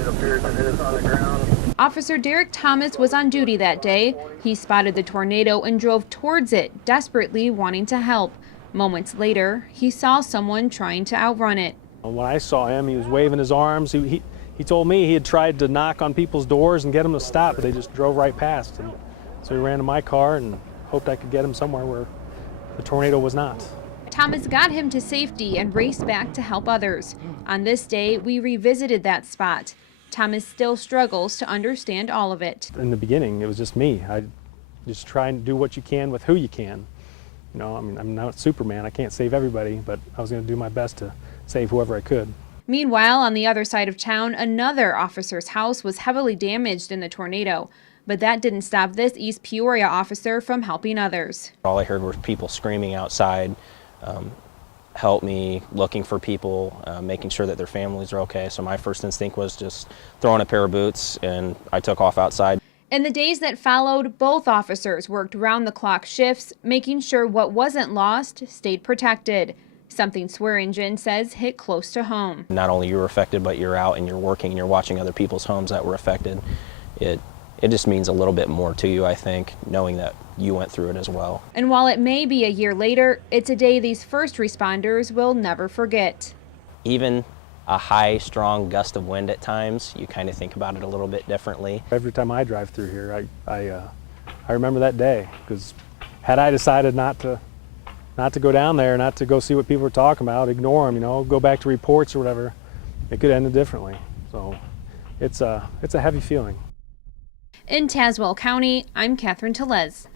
It appears it is on the ground. Officer Derek Thomas was on duty that day. He spotted the tornado and drove towards it, desperately wanting to help. Moments later, he saw someone trying to outrun it. When I saw him, he was waving his arms. He told me he had tried to knock on people's doors and get them to stop, but they just drove right past. And so he ran to my car and hoped I could get him somewhere where the tornado was not. Thomas got him to safety and raced back to help others. On this day, we revisited that spot. Thomas still struggles to understand all of it. In the beginning, it was just me. I just try and do what you can with who you can. You know, I mean, I'm not Superman. I can't save everybody, but I was going to do my best to save whoever I could. Meanwhile, on the other side of town, another officer's house was heavily damaged in the tornado. But that didn't stop this East Peoria officer from helping others. All I heard were people screaming outside, help me, looking for people, making sure that their families are okay. So my first instinct was just throw on a pair of boots, and I took off outside. In the days that followed, both officers worked round-the-clock shifts, making sure what wasn't lost stayed protected. Something Swearingen says hit close to home. Not only you were affected, but you're out and you're working and you're watching other people's homes that were affected. It just means a little bit more to you, I think, knowing that you went through it as well. And while it may be a year later, it's a day these first responders will never forget. Even a high, strong gust of wind at times, you kind of think about it a little bit differently. Every time I drive through here, I remember that day, because had I decided not to go down there, not to go see what people were talking about, ignore them, you know, go back to reports or whatever, it could have ended differently. So it's a heavy feeling. In Tazewell County, I'm Catherine Tellez.